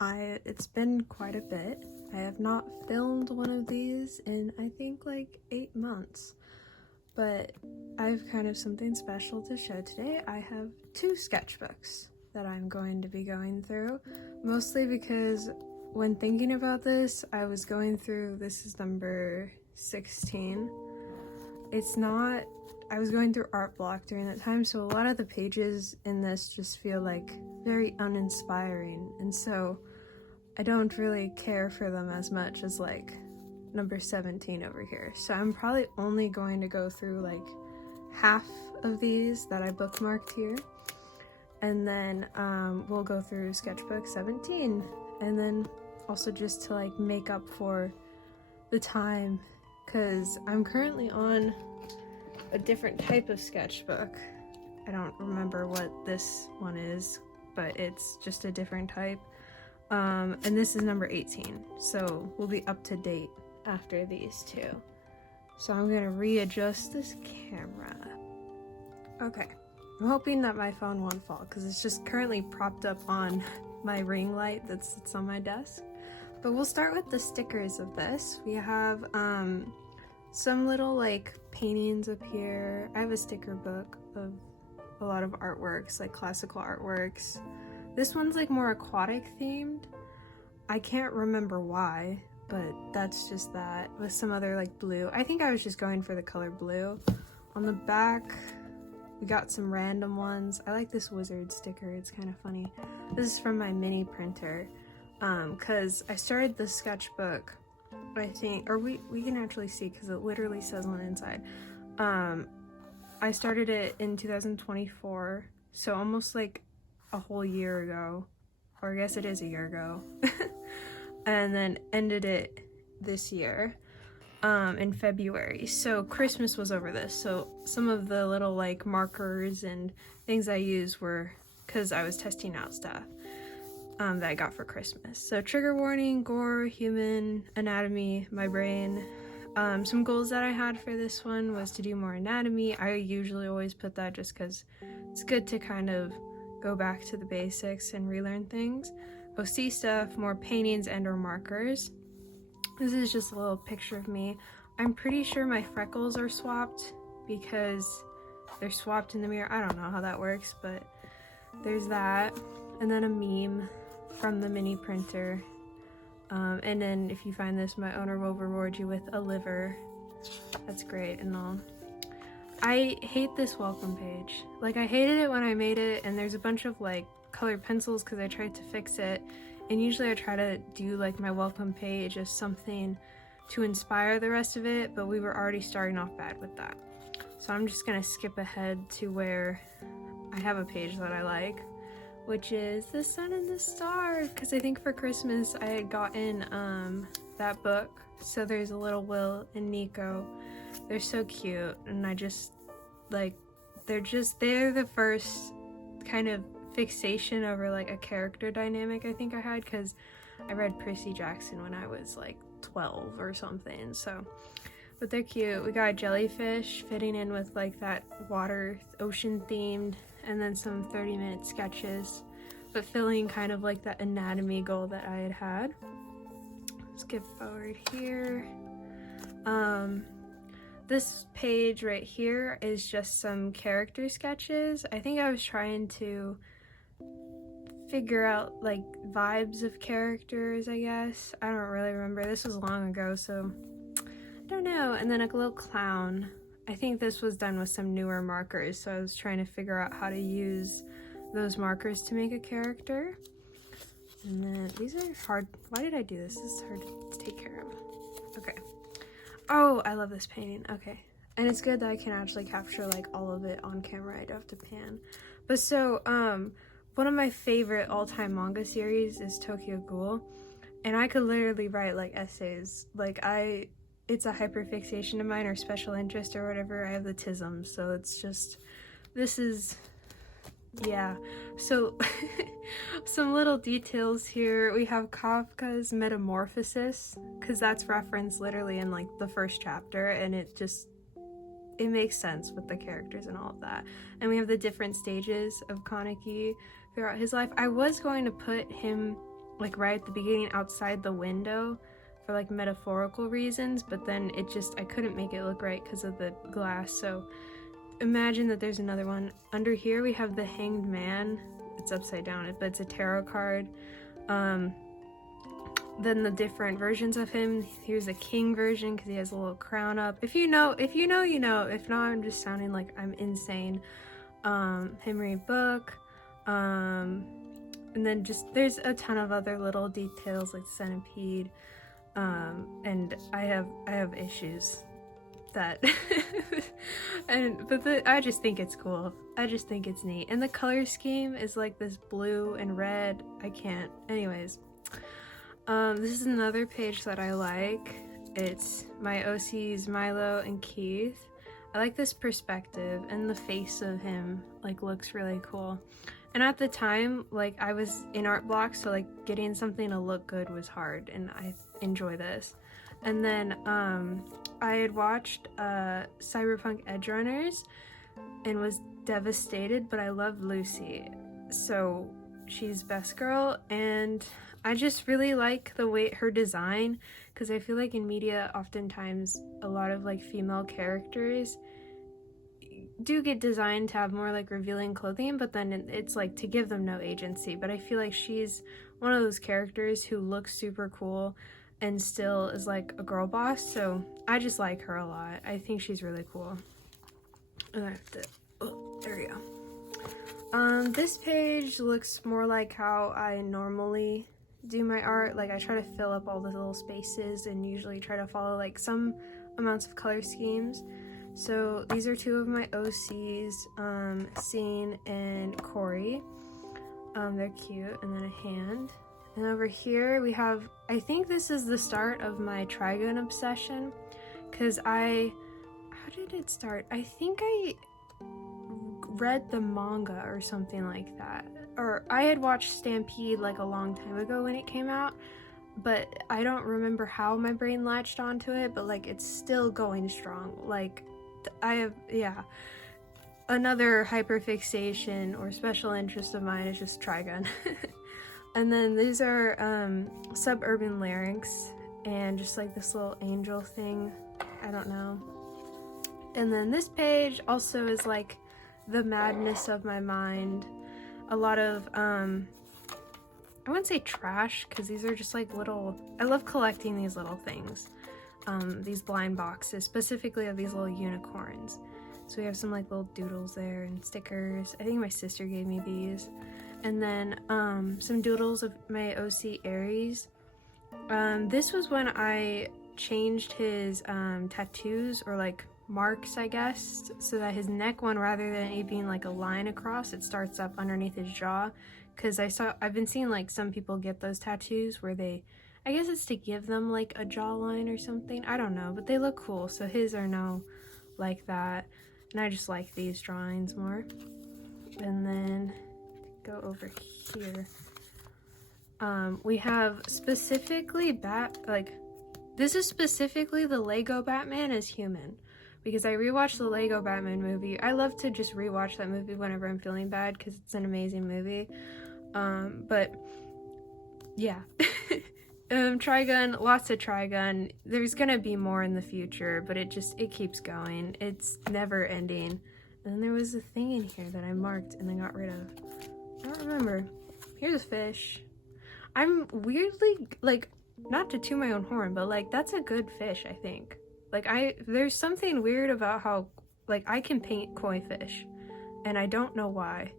It's been quite a bit. I have not filmed one of these in I think like 8 months, but I have kind of something special to show today. I have 2 sketchbooks that I'm going to be going through, mostly because when thinking about this, I was going through, this is number 16. I was going through art block during that time, so a lot of the pages in this just feel like very uninspiring, and so I don't really care for them as much as like number 17 over here. So I'm probably only going to go through like half of these that I bookmarked here, and then we'll go through sketchbook 17, and then also just to like make up for the time, because I'm currently on a different type of sketchbook. I don't remember what this one is, but it's just a different type. And this is number 18, so we'll be up to date after these 2. So I'm gonna readjust this camera. Okay, I'm hoping that my phone won't fall because it's just currently propped up on my ring light that sits on my desk. But we'll start with the stickers of this. We have some little like paintings up here. I have a sticker book of a lot of artworks, like classical artworks. This one's like more aquatic themed. I can't remember why, but that's just that, with some other like blue. I think I was just going for the color blue. On the back, we got some random ones. I like this wizard sticker, it's kind of funny. This is from my mini printer, because I started the sketchbook, I think, or we can actually see because it literally says on the inside. I started it in 2024, so almost like a whole year ago, or I guess it is a year ago, and then ended it this year in February. So Christmas was over this, so some of the little like markers and things I used were because I was testing out stuff that I got for Christmas. So trigger warning, gore, human, anatomy, my brain. Some goals that I had for this one was to do more anatomy. I usually always put that just because it's good to kind of go back to the basics and relearn things. OC stuff, more paintings and or markers. This is just a little picture of me. I'm pretty sure my freckles are swapped because they're swapped in the mirror. I don't know how that works, but there's that. And then a meme from the mini printer. And then if you find this, my owner will reward you with a liver. That's great and all. I hate this welcome page. Like, I hated it when I made it, and there's a bunch of like colored pencils because I tried to fix it, and usually I try to do like my welcome page as something to inspire the rest of it, but we were already starting off bad with that. So I'm just gonna skip ahead to where I have a page that I like, which is the sun and the stars, because I think for Christmas I had gotten that book. So there's a little Will and Nico. They're so cute, and I just like, they're the first kind of fixation over like a character dynamic I think I had, because I read Percy Jackson when I was like 12 or something. So, but they're cute. We got a jellyfish fitting in with like that water ocean themed, and then some 30-minute sketches, but filling kind of like that anatomy goal that I had. Skip forward here. This page right here is just some character sketches. I think I was trying to figure out like vibes of characters, I guess. I don't really remember. This was long ago, so I don't know. And then a little clown. I think this was done with some newer markers, so I was trying to figure out how to use those markers to make a character. And then these are hard. Why did I do this? This is hard to take care of. Okay. Oh, I love this painting. Okay. And it's good that I can actually capture like all of it on camera. I don't have to pan. But so, one of my favorite all-time manga series is Tokyo Ghoul. And I could literally write like essays. Like it's a hyperfixation of mine, or special interest or whatever. I have the tism, so it's just, this is, yeah. So some little details here. We have Kafka's Metamorphosis, because that's referenced literally in like the first chapter, and it makes sense with the characters and all of that. And we have the different stages of Kaneki throughout his life. I was going to put him like right at the beginning outside the window for like metaphorical reasons, but then I couldn't make it look right because of the glass. So imagine that there's another one. Under here we have the Hanged Man. It's upside down, but it's a tarot card. Then the different versions of him. Here's a king version because he has a little crown up. If you know, you know. If not, I'm just sounding like I'm insane. Henry Book. And then there's a ton of other little details like centipede. And I have issues that I just think it's cool. I just think it's neat. And the color scheme is like this blue and red. I can't. Anyways. This is another page that I like. It's my OCs, Milo and Keith. I like this perspective, and the face of him like looks really cool. And at the time, like, I was in art blocks, so like getting something to look good was hard, and I enjoy this. And then I had watched Cyberpunk Edge Runners and was devastated, but I love Lucy, so she's best girl. And I just really like the way her design, because I feel like in media oftentimes a lot of like female characters do get designed to have more like revealing clothing, but then it's like to give them no agency. But I feel like she's one of those characters who looks super cool and still is like a girl boss, so I just like her a lot. I think she's really cool. And I have to, oh, there we go. This page looks more like how I normally do my art. Like, I try to fill up all the little spaces and usually try to follow like some amounts of color schemes. So these are two of my OCs, Scene and Corey. They're cute. And then a hand. And over here we have, I think this is the start of my Trigun obsession, because how did it start? I think I read the manga or something like that. Or I had watched Stampede like a long time ago when it came out, but I don't remember how my brain latched onto it, but like it's still going strong. Like another hyperfixation or special interest of mine is just Trigun. And then these are Suburban Larynx and just like this little angel thing. I don't know. And then this page also is like the madness of my mind. A lot of, I wouldn't say trash, because these are just like little, I love collecting these little things. These blind boxes, specifically of these little unicorns. So we have some like little doodles there and stickers. I think my sister gave me these. And then some doodles of my OC Aries. This was when I changed his tattoos, or like marks, I guess, so that his neck one, rather than it being like a line across, it starts up underneath his jaw. Because I've been seeing like some people get those tattoos where I guess it's to give them like a jawline or something. I don't know, but they look cool. So his are now like that. And I just like these drawings more. And then go over here. We have specifically this is specifically the Lego Batman as human, because I rewatched the Lego Batman movie. I love to just rewatch that movie whenever I'm feeling bad because it's an amazing movie. But yeah. Trigun, lots of Trigun. There's gonna be more in the future, but it keeps going. It's never ending. And then there was a thing in here that I marked and then got rid of. I don't remember. Here's a fish. I'm weirdly, like, not to toot my own horn, but like, that's a good fish, I think. Like, there's something weird about how, like, I can paint koi fish, and I don't know why,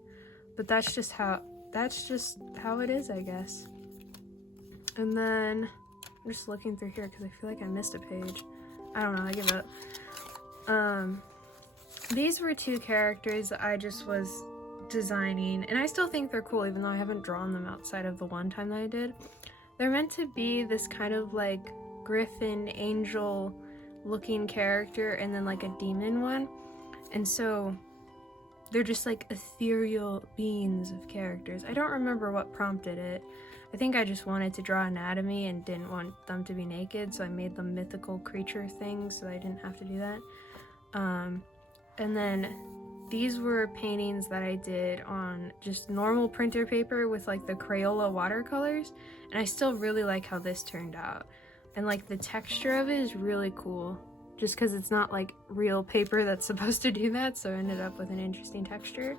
but that's just how it is, I guess. And then I'm just looking through here because I feel like I missed a page. I don't know, I give up. These were two characters that I just was designing, and I still think they're cool even though I haven't drawn them outside of the one time that I did. They're meant to be this kind of like griffin angel looking character and then like a demon one, and so they're just like ethereal beings of characters. I don't remember what prompted it. I think I just wanted to draw anatomy and didn't want them to be naked, so I made them mythical creature things so I didn't have to do that. And then these were paintings that I did on just normal printer paper with like the Crayola watercolors, and I still really like how this turned out. And like the texture of it is really cool, just because it's not like real paper that's supposed to do that, so I ended up with an interesting texture.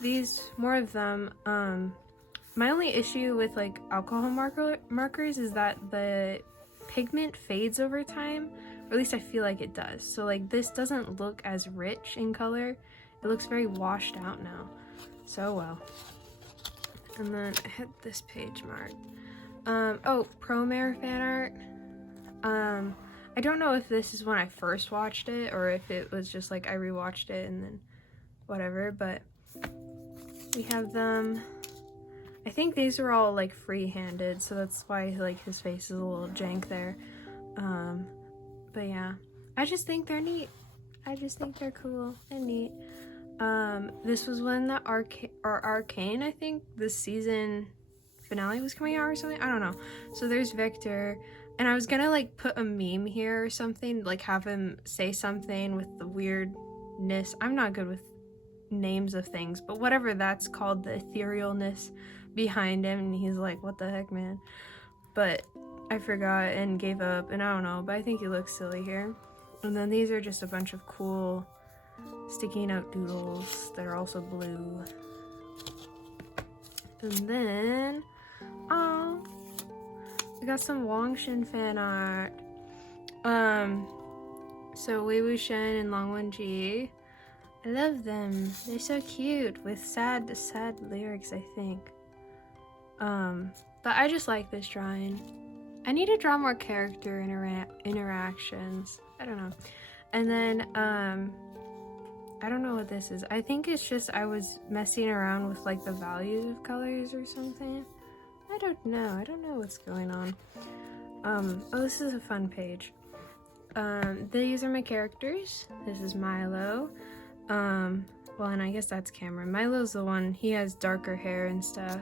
These, more of them, my only issue with like alcohol markers is that the pigment fades over time, or at least I feel like it does. So like this doesn't look as rich in color. It looks very washed out now. So well. And then I had this page marked. Oh, Promare fan art. I don't know if this is when I first watched it or if it was just like I rewatched it and then whatever, but we have them. I think these are all like free-handed, so that's why like his face is a little jank there. But yeah, I just think they're neat. I just think they're cool and neat. This was when the Arcane, I think, the season finale was coming out or something. I don't know. So there's Victor, and I was gonna like put a meme here or something, like have him say something with the weirdness. I'm not good with names of things, but whatever that's called, the etherealness behind him, and he's like, what the heck, man? But I forgot and gave up, and I don't know, but I think he looks silly here. And then these are just a bunch of cool sticking out doodles that are also blue. And then, oh, we got some Wangshin fan art. So Wei Wuxian and Long Wen Ji. I love them. They're so cute with sad lyrics, I think. But I just like this drawing. I need to draw more character interactions. I don't know. And then, I don't know what this is. I think it's just I was messing around with like the values of colors or something. I don't know. I don't know what's going on. Oh, this is a fun page. These are my characters. This is Milo. Well, and I guess that's Cameron. Milo's the one, he has darker hair and stuff.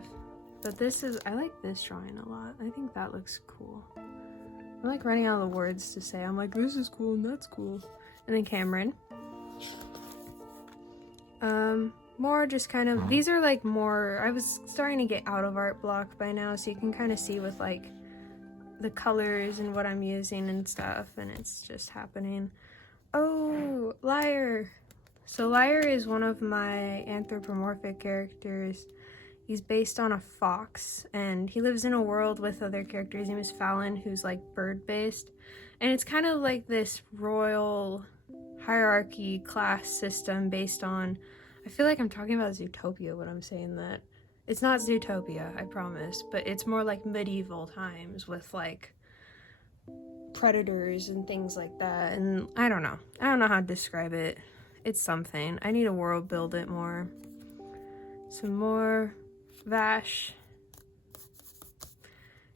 But this is, I like this drawing a lot. I think that looks cool. I'm like running out of the words to say. I'm like, this is cool and that's cool. And then Cameron. More just kind of, these are like more, I was starting to get out of art block by now, so you can kind of see with like the colors and what I'm using and stuff, and it's just happening. Oh, Liar. So Liar is one of my anthropomorphic characters. He's based on a fox, and he lives in a world with other characters. His name is Fallon, who's like bird-based. And it's kind of like this royal hierarchy class system based on, I feel like I'm talking about Zootopia when I'm saying that. It's not Zootopia, I promise, but it's more like medieval times with like predators and things like that. And I don't know how to describe it. It's something. I need to world build it more. Some more Vash.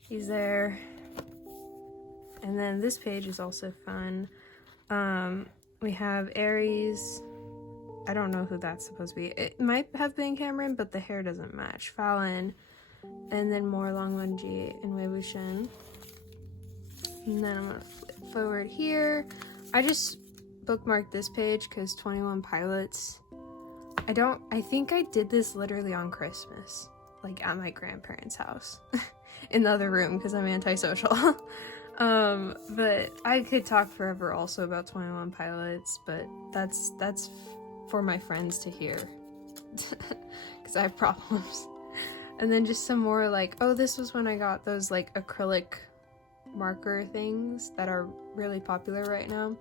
He's there. And then this page is also fun. We have Aries. I don't know who that's supposed to be. It might have been Cameron, but the hair doesn't match. Fallon. And then more Long Wen Ji and Wei Wuxian. And then I'm gonna flip forward here. I just bookmarked this page because 21 Pilots. I think I did this literally on Christmas, like at my grandparents' house in the other room because I'm antisocial. But I could talk forever also about 21 Pilots, but that's for my friends to hear because I have problems. And then just some more like, oh, this was when I got those like acrylic marker things that are really popular right now.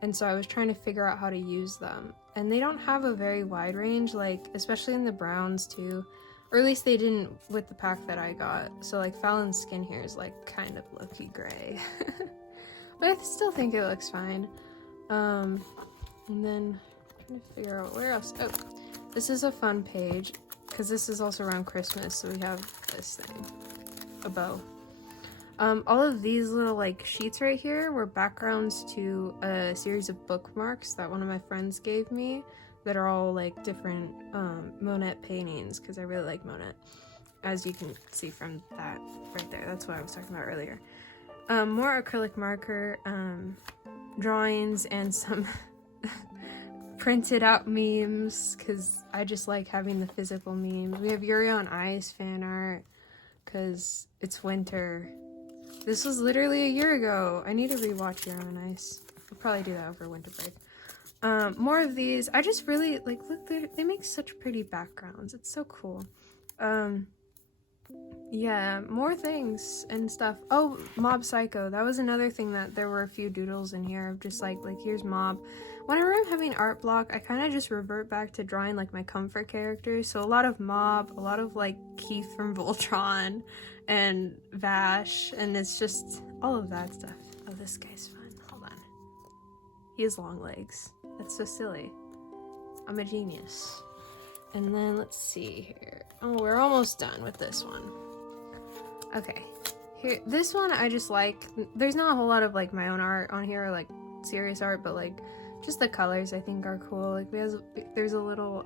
And so I was trying to figure out how to use them. And they don't have a very wide range, like, especially in the browns too. Or at least they didn't with the pack that I got. So like Fallon's skin here is like kind of low-key gray. But I still think it looks fine. And then I'm trying to figure out where else. Oh, this is a fun page because this is also around Christmas. So we have this thing, a bow. All of these little like sheets right here were backgrounds to a series of bookmarks that one of my friends gave me that are all like different Monet paintings because I really like Monet, as you can see from that right there. That's what I was talking about earlier. More acrylic marker drawings and some printed out memes, because I just like having the physical memes. We have Yuri on Ice fan art, because it's winter. This was literally a year ago. I need to rewatch Yuri on Ice. I'll probably do that over winter break. More of these. I just really, like, look, they make such pretty backgrounds. It's so cool. Yeah, more things and stuff. Oh, Mob Psycho. That was another thing that there were a few doodles in here of just like here's Mob. Whenever I'm having art block, I kind of just revert back to drawing like my comfort characters. So a lot of Mob, a lot of like Keith from Voltron and Vash, and it's just all of that stuff. Oh, this guy's fun. Hold on. He has long legs. That's so silly. I'm a genius. And then let's see here. Oh, we're almost done with this one. Okay. Here, this one I just like. There's not a whole lot of like my own art on here, like serious art, but like just the colors I think are cool. Like there's a little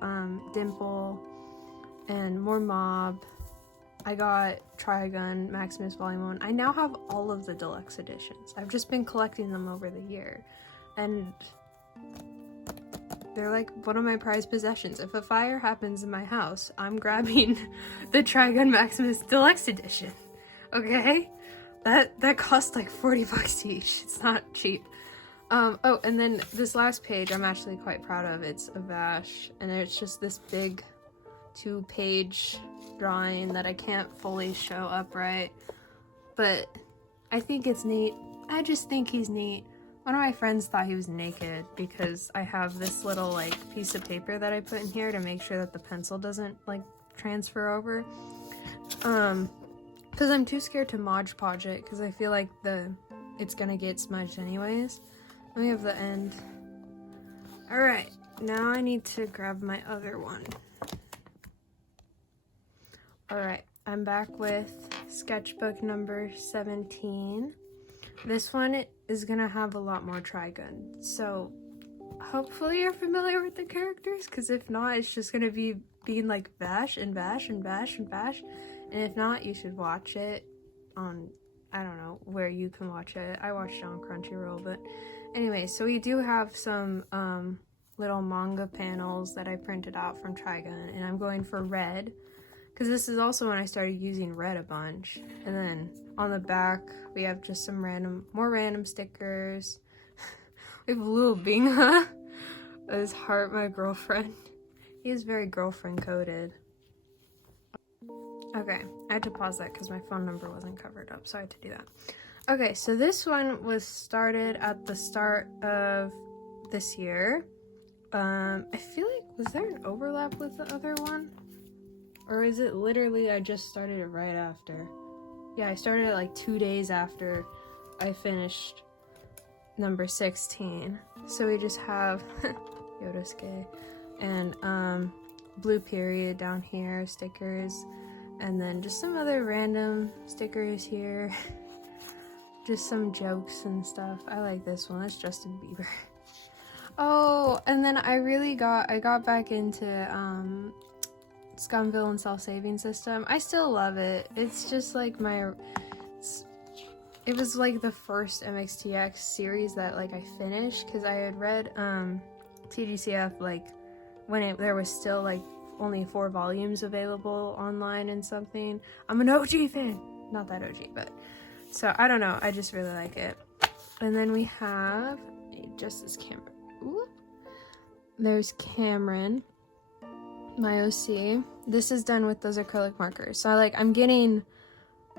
dimple and more Mob. I got Trigun, Maximus Volume 1. I now have all of the deluxe editions. I've just been collecting them over the year. And they're like one of my prized possessions. If a fire happens in my house, I'm grabbing the Trigun Maximus Deluxe Edition. Okay? That cost like 40 bucks each. It's not cheap. Oh, and then this last page I'm actually quite proud of. It's a Vash, and it's just this big 2-page drawing that I can't fully show upright. But I think it's neat. I just think he's neat. One of my friends thought he was naked because I have this little like piece of paper that I put in here to make sure that the pencil doesn't like transfer over. Because I'm too scared to Mod Podge it because I feel like it's gonna get smudged anyways. Let me have the end. Alright, now I need to grab my other one. Alright, I'm back with sketchbook number 17. This one is gonna have a lot more Trigun, so hopefully you're familiar with the characters, because if not, it's just gonna be being like Vash and Vash and Vash and Vash, and if not, you should watch it on, I don't know where you can watch it. I watched it on Crunchyroll, but anyway, so we do have some little manga panels that I printed out from Trigun, and I'm going for red, because this is also when I started using red a bunch. And then on the back, we have just some more random stickers. We have Lil Binga as Heart, my girlfriend. He is very girlfriend coded. Okay, I had to pause that because my phone number wasn't covered up, so I had to do that. Okay, so this one was started at the start of this year. I feel like, was there an overlap with the other one? Or is it literally I just started it right after? Yeah, I started it like 2 days after I finished number 16. So we just have Yodosuke and blue period down here, stickers, and then just some other random stickers here. Just some jokes and stuff. I like this one. That's Justin Bieber. Oh, and then I got back into Scumville and Self-Saving System. I still love it. It's just like it was like the first MXTX series that like I finished, because I had read TGCF like when there was still like only 4 volumes available online and something. I'm an OG fan. Not that OG, but so I don't know. I just really like it. And then we have Justice Cameron. Ooh. There's Cameron, my OC. This is done with those acrylic markers. So I'm getting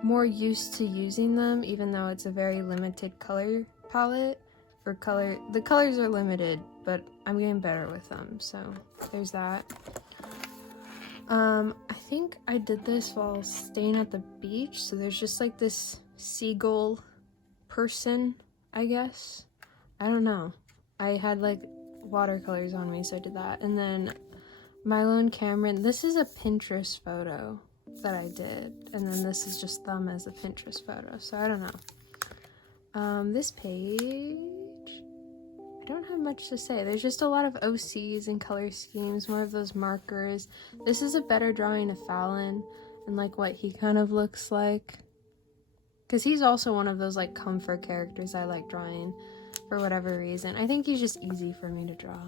more used to using them, even though it's a very limited color palette. The colors are limited, but I'm getting better with them. So there's that. I think I did this while staying at the beach. So there's just like this seagull person, I guess. I don't know. I had like watercolors on me, so I did that. And then Milo and Cameron, this is a Pinterest photo that I did, and then this is just them as a Pinterest photo, so I don't know. This page, I don't have much to say. There's just a lot of OCs and color schemes, more of those markers. This is a better drawing of Fallon and like what he kind of looks like, because he's also one of those like comfort characters I like drawing for whatever reason. I think he's just easy for me to draw.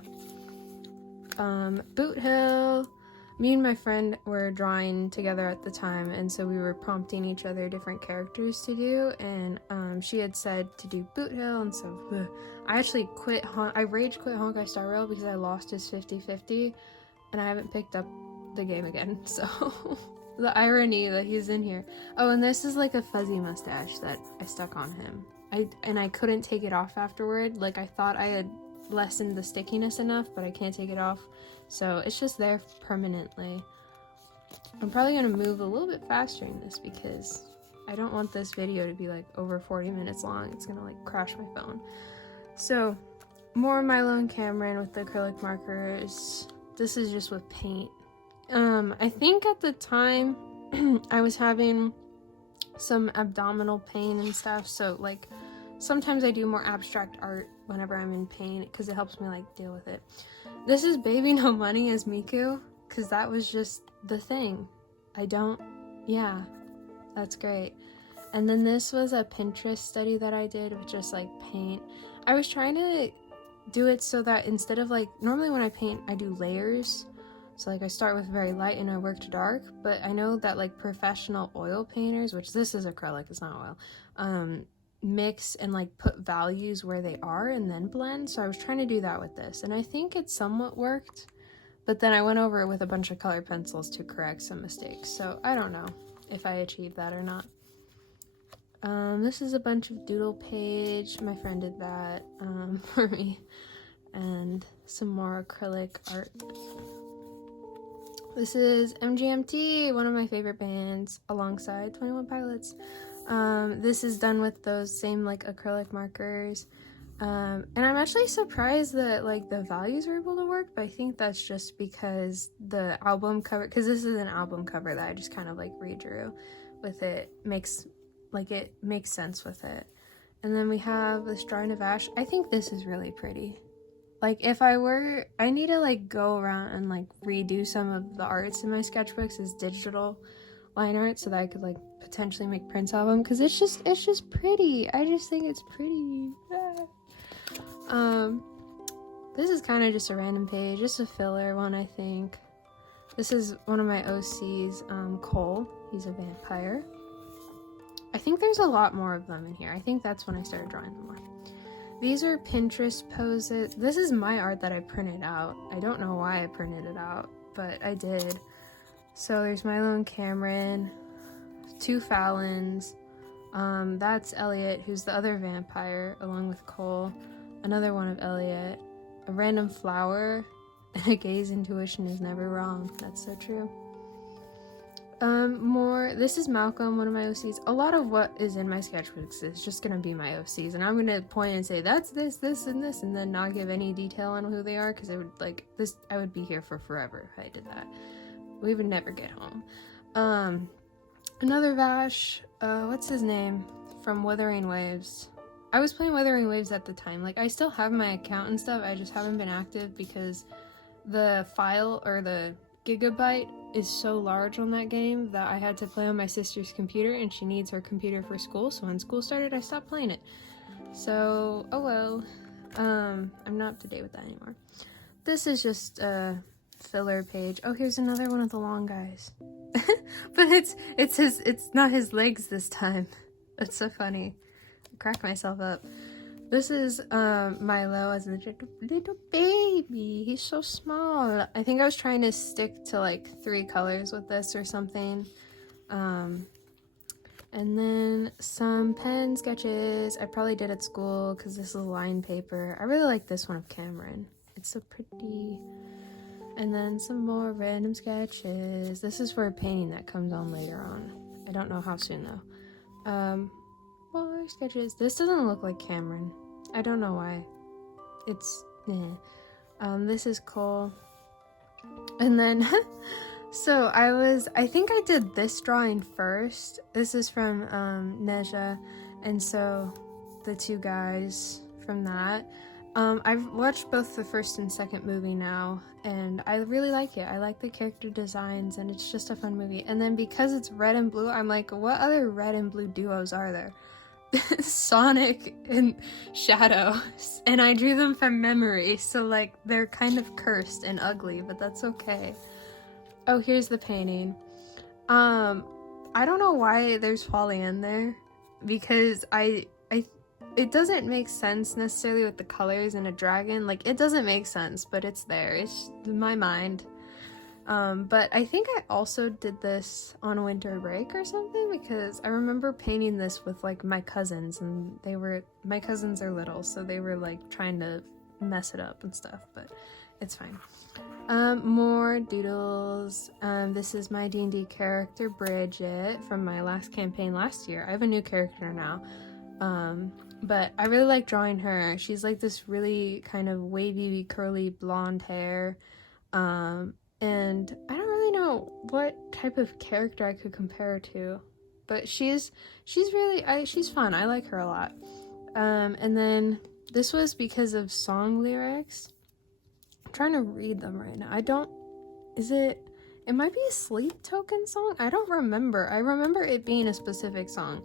Boot Hill. Me and my friend were drawing together at the time, and so we were prompting each other different characters to do, and she had said to do Boot Hill, and so I actually I rage quit Honkai Star Rail because I lost his 50/50, and I haven't picked up the game again, so the irony that he's in here. Oh, and this is like a fuzzy mustache that I stuck on him. I couldn't take it off afterward. Like, I thought I had lessened the stickiness enough, but I can't take it off. So it's just there permanently. I'm probably going to move a little bit faster in this because I don't want this video to be like over 40 minutes long. It's going to like crash my phone. So more Milo and Cameron with the acrylic markers. This is just with paint. I think at the time I was having some abdominal pain and stuff. So like sometimes I do more abstract art whenever I'm in pain because it helps me like deal with it. This is Baby No Money as Miku, because that was just the thing. Yeah, that's great. And then this was a Pinterest study that I did with just like paint. I was trying to do it so that instead of like, normally when I paint, I do layers. So like I start with very light and I work to dark, but I know that like professional oil painters, which this is acrylic, it's not oil, mix and like put values where they are and then blend. So I was trying to do that with this, and I think it somewhat worked, but then I went over it with a bunch of color pencils to correct some mistakes. So I don't know if I achieved that or not. This is a bunch of doodle page. My friend did that for me, and some more acrylic art. This is MGMT, one of my favorite bands, alongside 21 Pilots. This is done with those same like acrylic markers. And I'm actually surprised that like the values were able to work, but I think that's just because the album cover, because this is an album cover that I just kind of like redrew with it, it makes sense with it. And then we have this drawing of Ash. I think this is really pretty. Like if I need to like go around and like redo some of the arts in my sketchbooks as digital line art so that I could like potentially make prints of them, because it's just pretty. I just think it's pretty. This is kind of just a random page, just a filler one, I think. This is one of my OCs, Cole. He's a vampire. I think there's a lot more of them in here. I think that's when I started drawing them more. These are Pinterest poses. This is my art that I printed out. I don't know why I printed it out, but I did. So there's Milo and Cameron, 2 Fallons. That's Elliot, who's the other vampire, along with Cole. Another one of Elliot. A random flower, and a gay's intuition is never wrong. That's so true. This is Malcolm, one of my OCs. A lot of what is in my sketchbooks is just gonna be my OCs, and I'm gonna point and say that's this, and this, and then not give any detail on who they are, because it would like this. I would be here for forever if I did that. We would never get home. Another Vash. What's his name? From Wuthering Waves. I was playing Wuthering Waves at the time. Like I still have my account and stuff. I just haven't been active because the file or the gigabyte is so large on that game that I had to play on my sister's computer, and she needs her computer for school, so when school started I stopped playing it. So oh well. I'm not up to date with that anymore. This is just a filler page. Oh, here's another one of the long guys. But it's not his legs this time. That's so funny. I crack myself up. This is Milo as a little baby. He's so small. I think I was trying to stick to like 3 colors with this or something. And then some pen sketches I probably did at school because this is line paper. I really like this one of Cameron. It's so pretty. And then some more random sketches. This is for a painting that comes on later on. I don't know how soon though. More sketches. This doesn't look like Cameron. I don't know why. It's this is Cole. And then so I think I did this drawing first. This is from Neja, and so the 2 guys from that. I've watched both the first and second movie now, and I really like it. I like the character designs, and it's just a fun movie. And then because it's red and blue, I'm like, what other red and blue duos are there? Sonic and Shadow, and I drew them from memory, so like they're kind of cursed and ugly, but that's okay. Oh, here's the painting. I don't know why there's Polly in there, because it doesn't make sense necessarily with the colors in a dragon. Like, it doesn't make sense, but it's there. It's in my mind. But I think I also did this on winter break or something, because I remember painting this with like my cousins, and my cousins are little, so they were like trying to mess it up and stuff, but it's fine. More Doodles. This is my D&D character, Bridget, from my last campaign last year. I have a new character now. But I really like drawing her. She's like this really kind of wavy, curly blonde hair. And I don't really know what type of character I could compare her to, but she's fun. I like her a lot. And then this was because of song lyrics. I'm trying to read them right now. It might be a Sleep Token song? I don't remember. I remember it being a specific song,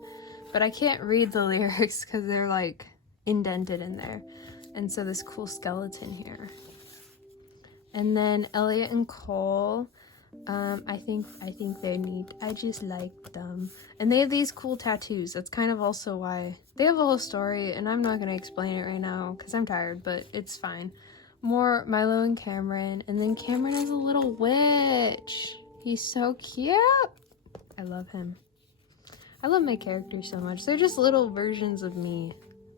but I can't read the lyrics because they're like indented in there. And so this cool skeleton here. And then Elliot and Cole, I think they're neat. I just like them. And they have these cool tattoos. That's kind of also why they have a whole story, and I'm not going to explain it right now because I'm tired, but it's fine. More Milo and Cameron, and then Cameron is a little witch. He's so cute. I love him. I love my characters so much. They're just little versions of me,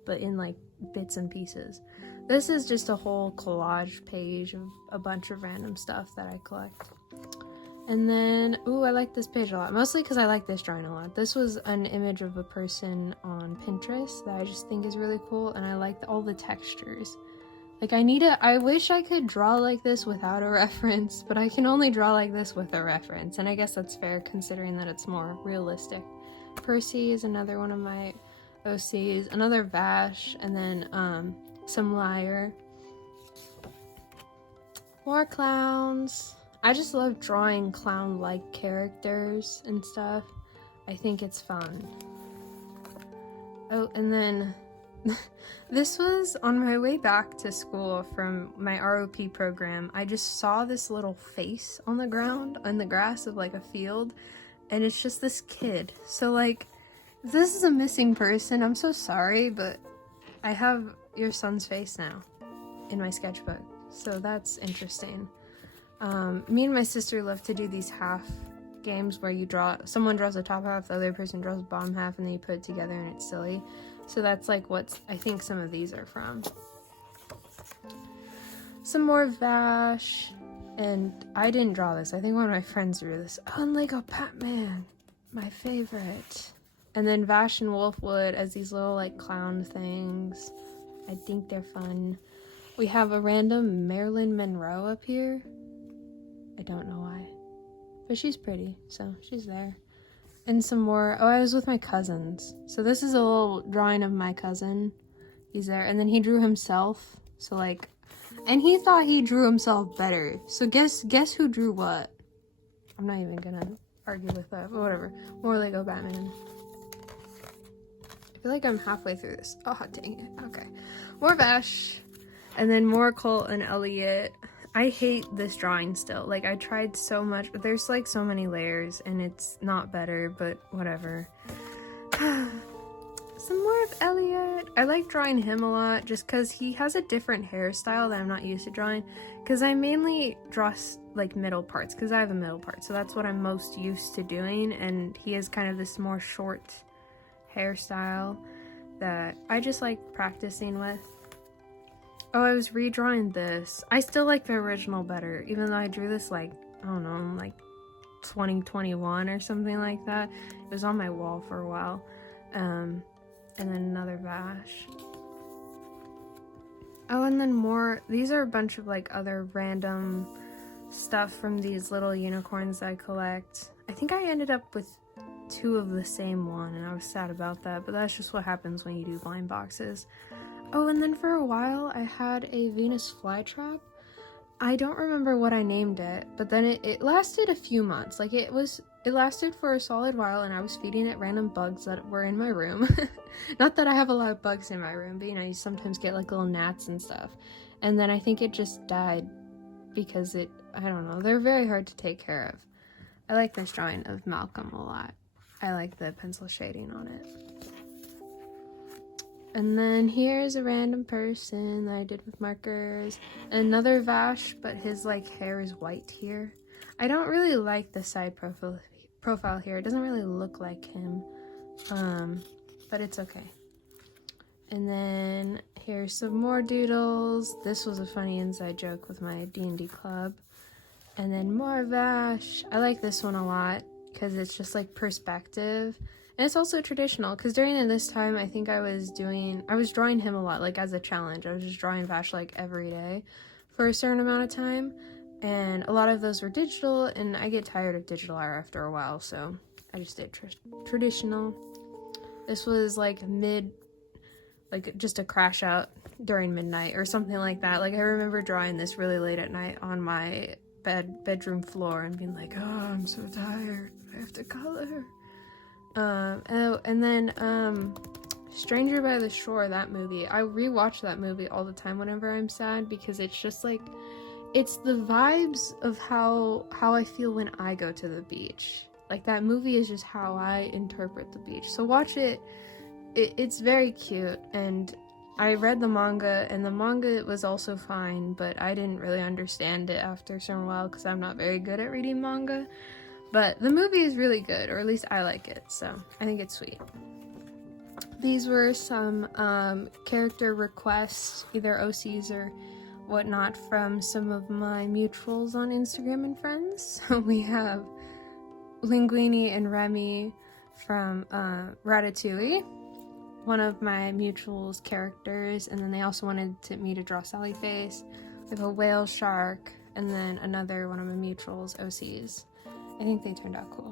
but in like bits and pieces. This is just a whole collage page of a bunch of random stuff that I collect. And then, ooh, I like this page a lot, mostly because I like this drawing a lot. This was an image of a person on Pinterest that I just think is really cool, and I like all the textures. Like, I wish I could draw like this without a reference, but I can only draw like this with a reference, and I guess that's fair considering that it's more realistic. Percy is another one of my OCs, another Vash, and then some Liar. More clowns. I just love drawing clown-like characters and stuff. I think it's fun. Oh, and then this was on my way back to school from my ROP program. I just saw this little face on the ground, on the grass of like a field, and it's just this kid. So like, if this is a missing person, I'm so sorry, but I have your son's face now in my sketchbook, so that's interesting. Me and my sister love to do these half games where someone draws the top half, the other person draws the bottom half, and then you put it together and it's silly. So that's like what I think some of these are from. Some more Vash, and I didn't draw this. I think one of my friends drew this. Oh, and Lego Batman, my favorite. And then Vash and Wolfwood as these little like clown things. I think they're fun. We have a random Marilyn Monroe up here. I don't know why, but she's pretty, so she's there. And some more. Oh, I was with my cousins. So this is a little drawing of my cousin. He's there, and then he drew himself. So like, and he thought he drew himself better. So guess who drew what? I'm not even gonna argue with that, but whatever. More Lego Batman. I feel like I'm halfway through this. Oh, dang it. Okay. More Vash. And then more Colt and Elliot. I hate this drawing still. Like, I tried so much, but there's like so many layers and it's not better, but whatever. Some more of Elliot. I like drawing him a lot just because he has a different hairstyle that I'm not used to drawing, because I mainly draw like middle parts because I have a middle part, so that's what I'm most used to doing, and he has kind of this more short hairstyle that I just like practicing with. Oh, I was redrawing this. I still like the original better, even though I drew this like, I don't know, like 2021 or something like that. It was on my wall for a while. And then another Vash. Oh, and then more. These are a bunch of like other random stuff from these little unicorns I collect. I think I ended up with 2 of the same one, and I was sad about that, but that's just what happens when you do blind boxes. Oh, and then for a while I had a Venus flytrap. I don't remember what I named it, but then it lasted a few months. Like it lasted for a solid while, and I was feeding it random bugs that were in my room. Not that I have a lot of bugs in my room, but you know, you sometimes get like little gnats and stuff. And then I think it just died because I don't know, they're very hard to take care of. I like this drawing of Malcolm a lot. I like the pencil shading on it. And then here's a random person that I did with markers. Another Vash, but his like hair is white here. I don't really like the side profile here. It doesn't really look like him, but it's okay. And then here's some more Doodles. This was a funny inside joke with my D&D club. And then more Vash. I like this one a lot because it's just like perspective. And it's also traditional, because during this time, I think I was drawing him a lot, like as a challenge. I was just drawing Vash like every day for a certain amount of time. And a lot of those were digital, and I get tired of digital art after a while, so I just did traditional. This was like just a crash out during midnight or something like that. Like I remember drawing this really late at night on my bedroom floor and being like, oh, I'm so tired, I have to color. And then Stranger by the Shore, that movie, I rewatch that movie all the time whenever I'm sad, because it's just like, it's the vibes of how I feel when I go to the beach. Like that movie is just how I interpret the beach. So watch it. It's very cute, and I read the manga, and the manga was also fine, but I didn't really understand it after a certain while because I'm not very good at reading manga. But the movie is really good, or at least I like it, so I think it's sweet. These were some character requests, either OCs or whatnot, from some of my mutuals on Instagram and friends. So we have Linguini and Remy from Ratatouille, one of my mutuals' characters, and then they also wanted me to draw Sally Face. We have a whale shark, and then another one of my mutuals' OCs. I think they turned out cool.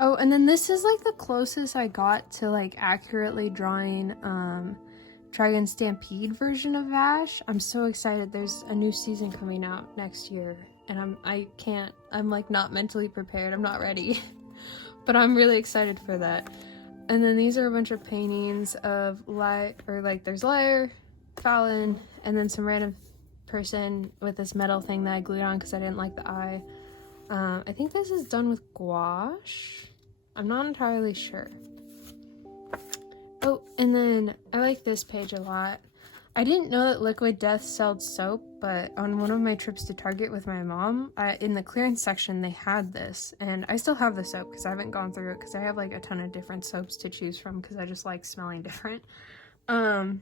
Oh, and then this is like the closest I got to like accurately drawing Trigun Stampede version of Vash. I'm so excited. There's a new season coming out next year, and I'm like not mentally prepared. I'm not ready. But I'm really excited for that. And then these are a bunch of paintings of there's Lyre, Fallon, and then some random person with this metal thing that I glued on because I didn't like the eye. I think this is done with gouache. I'm not entirely sure. Oh, and then I like this page a lot. I didn't know that Liquid Death sold soap, but on one of my trips to Target with my mom, in the clearance section they had this, and I still have the soap because I haven't gone through it because I have like a ton of different soaps to choose from because I just like smelling different. And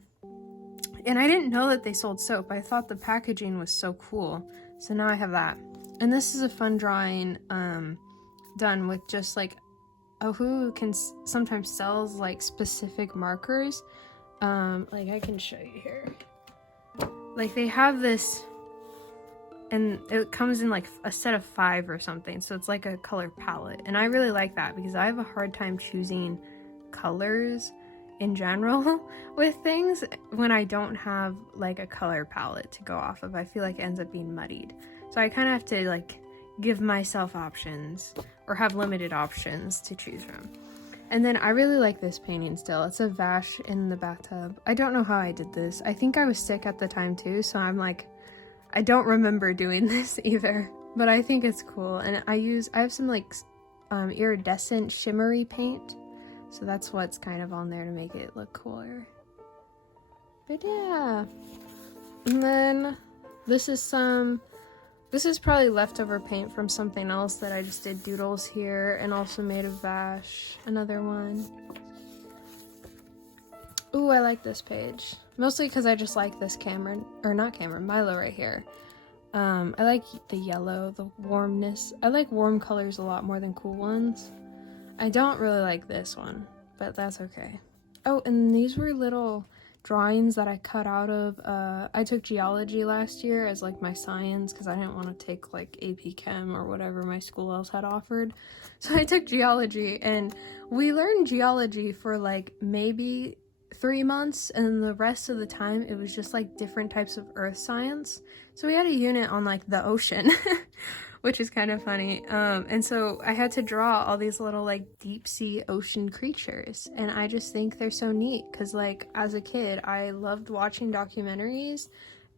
I didn't know that they sold soap. I thought the packaging was so cool, so now I have that. And this is a fun drawing done with just like Ohu can sometimes sells like specific markers. Like I can show you here. Like they have this, and it comes in like a set of 5 or something, so it's like a color palette, and I really like that because I have a hard time choosing colors in general with things when I don't have like a color palette to go off of. I feel like it ends up being muddied. So I kind of have to like give myself options or have limited options to choose from. And then I really like this painting still. It's a Vash in the bathtub. I don't know how I did this. I think I was sick at the time too, so I'm like, I don't remember doing this either, but I think it's cool. And I have some like iridescent shimmery paint, so that's what's kind of on there to make it look cooler. But yeah. And then this is probably leftover paint from something else that I just did Doodles here, and also made a Vash, another one. Ooh, I like this page. Mostly because I just like this Milo right here. I like the yellow, the warmness. I like warm colors a lot more than cool ones. I don't really like this one, but that's okay. Oh, and these were little drawings that I cut out of, I took geology last year as like my science because I didn't want to take like AP Chem or whatever my school else had offered. So I took geology, and we learned geology for like maybe 3 months, and the rest of the time it was just like different types of earth science. So we had a unit on like the ocean, which is kind of funny. And so I had to draw all these little like deep sea ocean creatures, and I just think they're so neat because like as a kid I loved watching documentaries,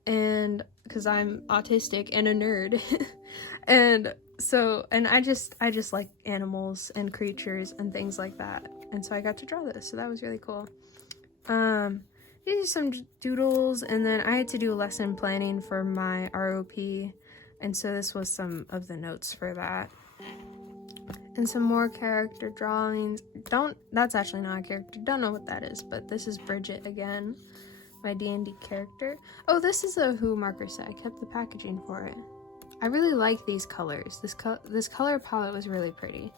and because I'm autistic and a nerd and I just like animals and creatures and things like that, and so I got to draw this, so that was really cool. These are some doodles, and then I had to do lesson planning for my ROP, and so this was some of the notes for that. And some more character drawings. That's actually not a character, don't know what that is, but this is Bridget again, my D&D character. Oh, this is a Who marker set. I kept the packaging for it. I really like these colors. This color palette was really pretty.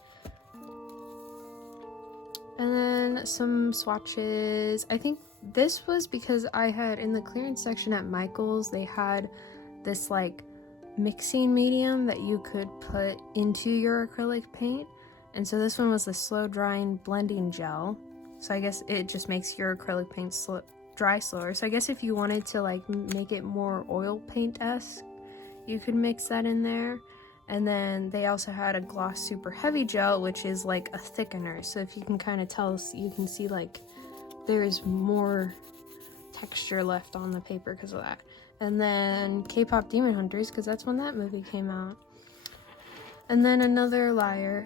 And then some swatches. I think this was because I had, in the clearance section at Michael's, they had this like mixing medium that you could put into your acrylic paint. And so this one was the slow drying blending gel. So I guess it just makes your acrylic paint dry slower. So I guess if you wanted to like make it more oil paint-esque, you could mix that in there. And then they also had a gloss super heavy gel, which is like a thickener. So if you can kind of tell, you can see like there is more texture left on the paper because of that. And then K-pop Demon Hunters, because that's when that movie came out. And then Another Liar.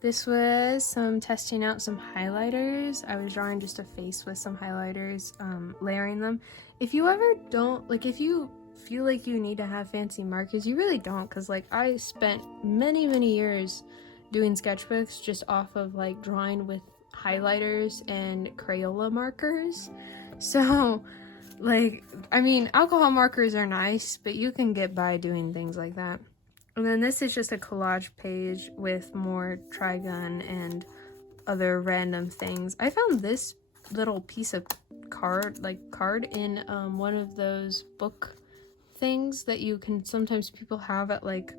This was some testing out some highlighters. I was drawing just a face with some highlighters, layering them. If you ever don't, like if you feel like you need to have fancy markers, you really don't, because like I spent many years doing sketchbooks just off of like drawing with highlighters and Crayola markers. So like, I mean, alcohol markers are nice, but you can get by doing things like that. And then this is just a collage page with more Trigun and other random things. I found this little piece of card in one of those book things that you can sometimes people have at like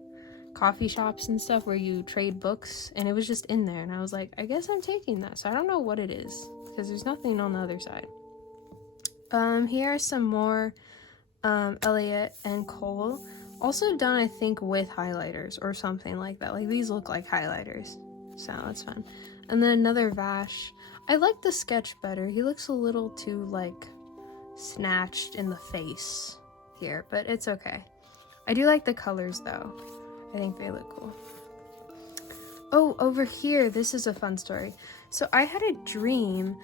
coffee shops and stuff where you trade books, and it was just in there, and I was like, I guess I'm taking that. So I don't know what it is because there's nothing on the other side. Here are some more Elliot and Cole, also done I think with highlighters or something like that. Like these look like highlighters, so that's fun. And then another Vash. I like the sketch better. He looks a little too like snatched in the face here, but it's okay. I do like the colors though. I think they look cool. Oh, over here, this is a fun story. So I had a dream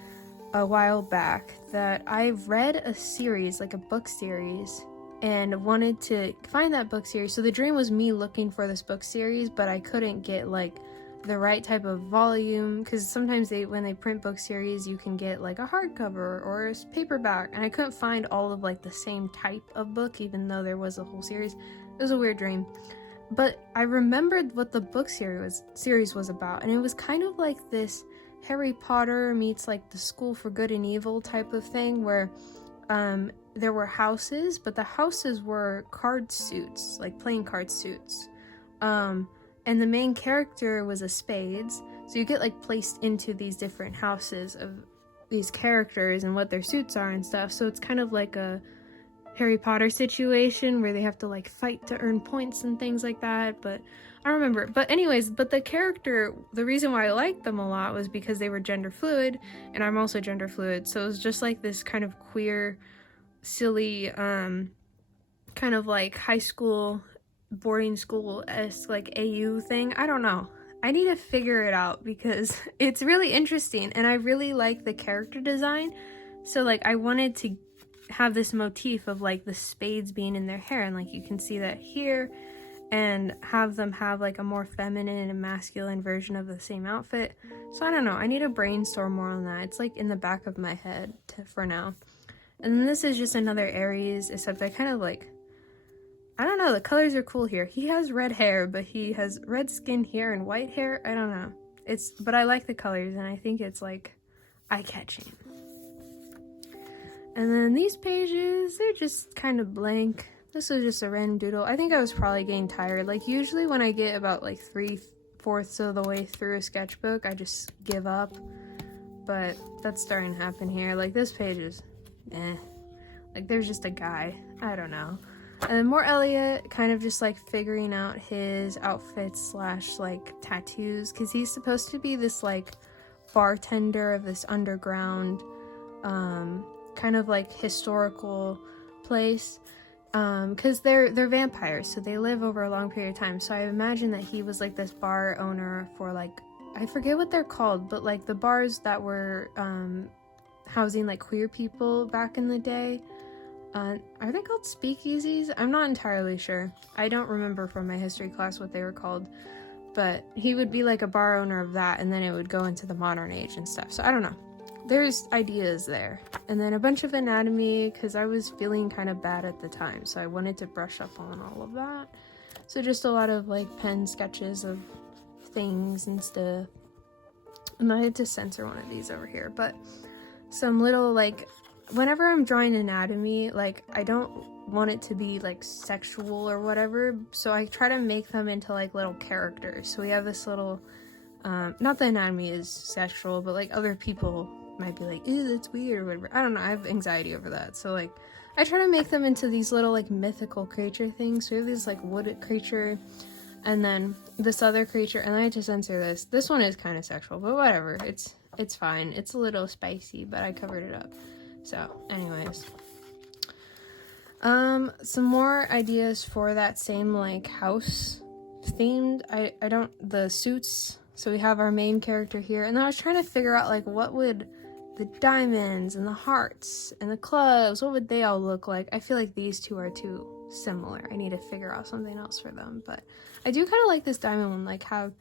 a while back that I read a series, like a book series, and wanted to find that book series. So the dream was me looking for this book series, but I couldn't get like the right type of volume, because sometimes when they print book series, you can get like a hardcover or a paperback, and I couldn't find all of like the same type of book, even though there was a whole series. It was a weird dream. But I remembered what the book series was about, and it was kind of like this Harry Potter meets like the School for Good and Evil type of thing, where there were houses, but the houses were card suits, like playing card suits. And the main character was a spades, so you get like placed into these different houses of these characters and what their suits are and stuff. So it's kind of like a Harry Potter situation where they have to like fight to earn points and things like that, but I don't remember. But anyways, but the character, the reason why I liked them a lot was because they were gender fluid, and I'm also gender fluid, so it was just like this kind of queer, silly, kind of like high school, boarding school-esque like AU thing. I don't know. I need to figure it out because it's really interesting, and I really like the character design. So like I wanted to have this motif of like the spades being in their hair, and like you can see that here, and have them have like a more feminine and masculine version of the same outfit. So I don't know, I need to brainstorm more on that. It's like in the back of my head for now. And then this is just another Aries, except I kind of like, I don't know, the colors are cool here. He has red hair, but he has red skin here and white hair. I don't know, but I like the colors, and I think it's like eye-catching. And then these pages, they're just kind of blank. This was just a random doodle. I think I was probably getting tired. Like usually when I get about like 3/4 of the way through a sketchbook, I just give up. but that's starting to happen here. Like, this page is like, there's just a guy, I don't know. And then more Elliot, kind of just like figuring out his outfits / like tattoos, because he's supposed to be this like bartender of this underground kind of like historical place, because they're vampires, so they live over a long period of time. So I imagine that he was like this bar owner for, like, I forget what they're called, but like the bars that were housing like queer people back in the day. Are they called speakeasies? I'm not entirely sure. I don't remember from my history class what they were called, but he would be like a bar owner of that, and then it would go into the modern age and stuff. So I don't know. There's ideas there. And then a bunch of anatomy, because I was feeling kind of bad at the time, so I wanted to brush up on all of that. So just a lot of like pen sketches of things and stuff. And I had to censor one of these over here, but some little like, whenever I'm drawing anatomy, like, I don't want it to be like sexual or whatever, so I try to make them into like little characters. So we have this little, not the anatomy is sexual, but like other people might be like, ew, that's weird or whatever. I don't know, I have anxiety over that. So like, I try to make them into these little like mythical creature things. So we have this like wooded creature, and then this other creature, and I had to censor this. This one is kind of sexual, but whatever, it's fine. It's a little spicy, but I covered it up. So, anyways, some more ideas for that same, like, house themed. I don't, the suits, so we have our main character here, and I was trying to figure out, like, what would the diamonds and the hearts and the clubs, what would they all look like? I feel like these two are too similar. I need to figure out something else for them, but I do kind of like this diamond one, like, have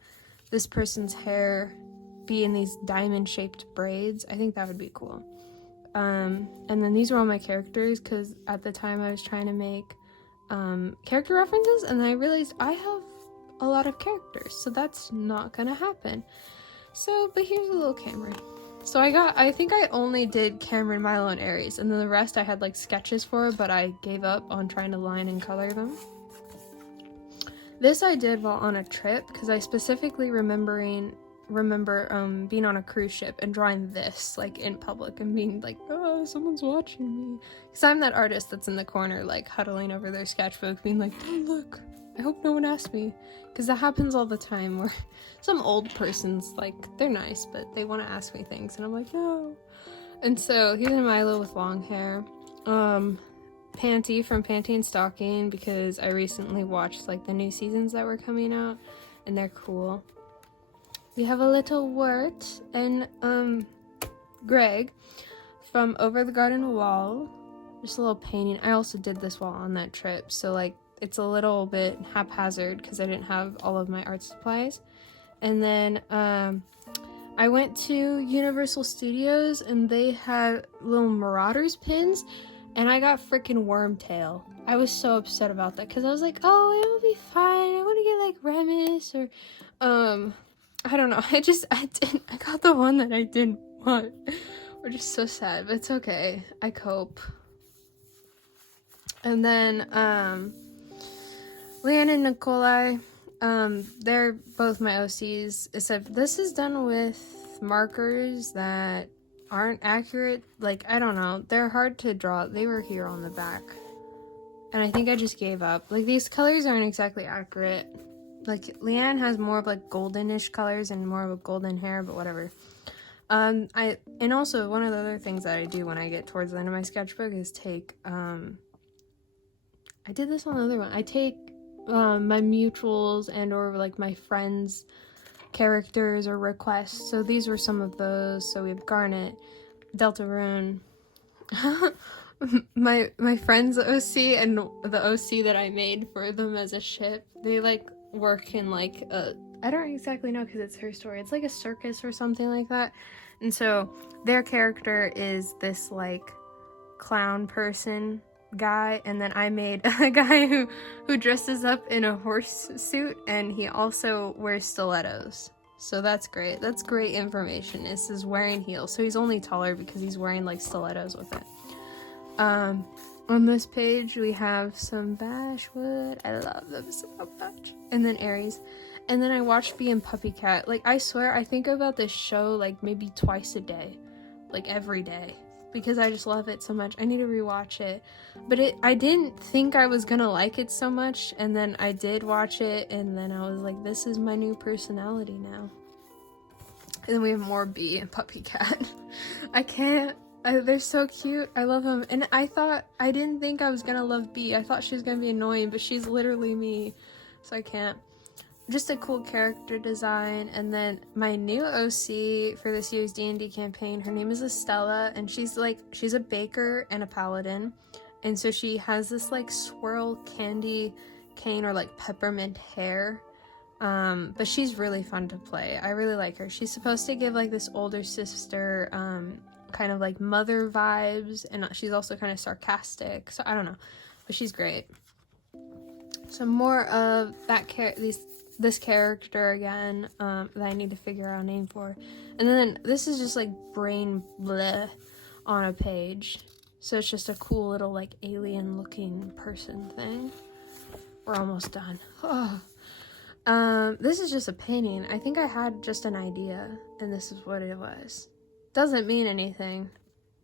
this person's hair be in these diamond-shaped braids. I think that would be cool. And then these were all my characters, because at the time I was trying to make character references, and I realized I have a lot of characters, so that's not gonna happen. So, but here's a little Cameron. So I think I only did Cameron, Milo, and Aries, and then the rest I had like sketches for, but I gave up on trying to line and color them. This I did while on a trip, because I specifically remember being on a cruise ship and drawing this like in public and being like, oh, someone's watching me, because I'm that artist that's in the corner like huddling over their sketchbook being like, oh look, I hope no one asked me, because that happens all the time where some old person's like, they're nice but they want to ask me things, and I'm like, no. And so here's a Milo with long hair, Panty from Panty and Stocking, because I recently watched like the new seasons that were coming out and they're cool. We have a little Wirt and Greg from Over the Garden Wall. Just a little painting. I also did this while on that trip, so like it's a little bit haphazard because I didn't have all of my art supplies. And then I went to Universal Studios and they had little Marauders pins, and I got freaking Wormtail. I was so upset about that because I was like, oh, it'll be fine. I want to get like Remus or I don't know. I got the one that I didn't want. We're just so sad, but it's okay. I cope. And then Leanne and Nikolai, they're both my OCs, except this is done with markers that aren't accurate. Like, I don't know. They're hard to draw. They were here on the back. And I think I just gave up. Like, these colors aren't exactly accurate. Like, Leanne has more of like goldenish colors and more of a golden hair, but whatever. And also one of the other things that I do when I get towards the end of my sketchbook is take, I did this on the other one. I take my mutuals and or like my friends' characters or requests. So these were some of those. So we have Garnet, Deltarune, my friend's OC, and the OC that I made for them as a ship. They like work in like a, I don't exactly know because it's her story. It's like a circus or something like that. And so their character is this like clown person guy, and then I made a guy who dresses up in a horse suit, and he also wears stilettos. So that's great. That's great information. This is wearing heels, so he's only taller because he's wearing like stilettos with it. On this page we have some Bashwood. I love them so much. And then Aries. And then I watched Bee and Puppy Cat. Like, I swear, I think about this show, like, maybe twice a day. Like, every day. Because I just love it so much. I need to rewatch it. But I didn't think I was gonna like it so much. And then I did watch it. And then I was like, this is my new personality now. And then we have more Bee and Puppy Cat. I can't. They're so cute. I love them. And I didn't think I was gonna love Bee. I thought she was gonna be annoying. But she's literally me. So I can't. Just a cool character design. And then my new OC for this year's D&D campaign, her name is Estella, and she's a baker and a paladin, and so she has this like swirl candy cane or like peppermint hair, but she's really fun to play. I really like her. She's supposed to give like this older sister kind of like mother vibes, and she's also kind of sarcastic, so I don't know, but she's great. So more of that this character again, that I need to figure out a name for. And then this is just like brain bleh on a page. So it's just a cool little like alien looking person thing. We're almost done. This is just a painting. I think I had just an idea and this is what it was. Doesn't mean anything.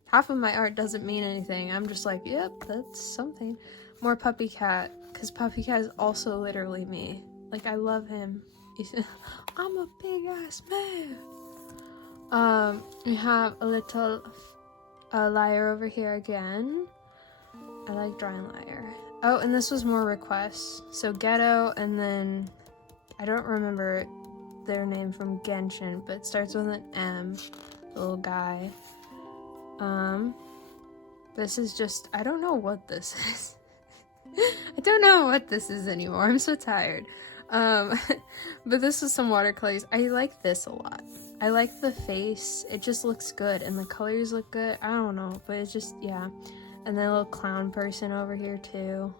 Half of my art doesn't mean anything. I'm just like, yep, that's something. More Puppy Cat, because Puppy Cat is also literally me. Like, I love him. I'm a big ass man. We have a little liar over here again. I like drawing liar. Oh, and this was more requests. So Ghetto, and then I don't remember their name from Genshin, but it starts with an M. The little guy. This is just, I don't know what this is. I don't know what this is anymore. I'm so tired. But this is some watercolors. I like this a lot. I like the face. It just looks good, and the colors look good. I don't know, but it's just, yeah. And then a little clown person over here too.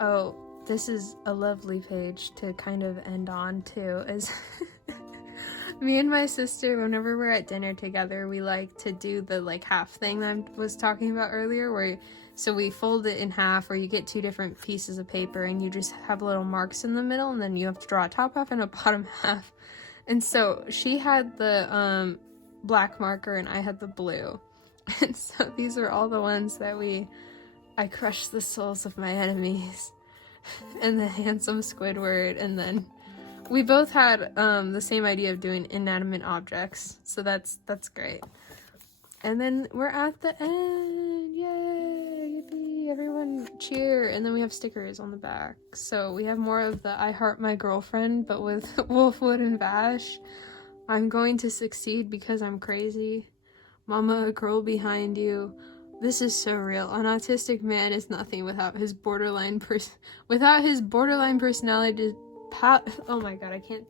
Oh, this is a lovely page to kind of end on too, is me and my sister, whenever we're at dinner together, we like to do the like half thing that I was talking about earlier, where so we fold it in half, or you get two different pieces of paper and you just have little marks in the middle, and then you have to draw a top half and a bottom half. And so she had the black marker and I had the blue. And so these are all the ones that I crushed the souls of my enemies. And the handsome Squidward, and then we both had the same idea of doing inanimate objects, so that's great. And then we're at the end. Yay! Yippee! Everyone cheer! And then we have stickers on the back. So we have more of the I Heart My Girlfriend, but with Wolfwood and Vash. I'm going to succeed because I'm crazy. Mama, a girl behind you. This is so real. An autistic man is nothing without his borderline personality. Oh my god, I can't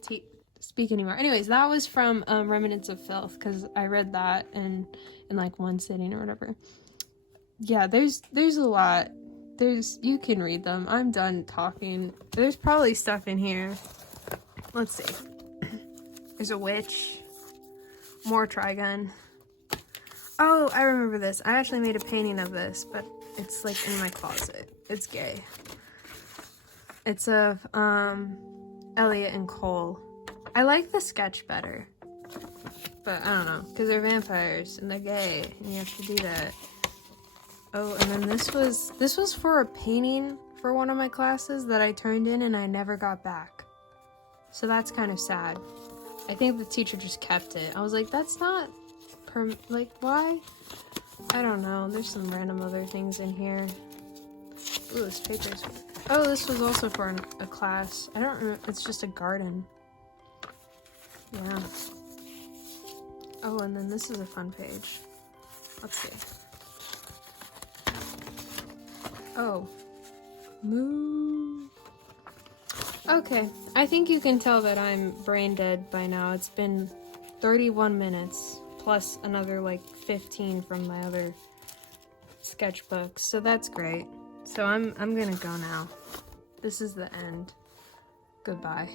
speak anymore. Anyways, that was from Remnants of Filth, because I read that in like one sitting or whatever. Yeah, there's a lot. You can read them. I'm done talking. There's probably stuff in here. Let's see. There's a witch. More Trigun. Oh, I remember this. I actually made a painting of this, but it's like in my closet. It's gay. It's of Elliot and Cole. I like the sketch better, but I don't know, because they're vampires and they're gay and you have to do that. Oh, and then this was for a painting for one of my classes that I turned in and I never got back. So that's kind of sad. I think the teacher just kept it. I was like, that's not like, why? I don't know. There's some random other things in here. Ooh, this paper's... Oh, this was also for a class. I don't remember. It's just a garden. Yeah. Oh, and then this is a fun page. Let's see. Oh. Moo. Okay. I think you can tell that I'm brain dead by now. It's been 31 minutes. Plus another like 15 from my other sketchbooks, so that's great. So I'm gonna go now. This is the end. Goodbye.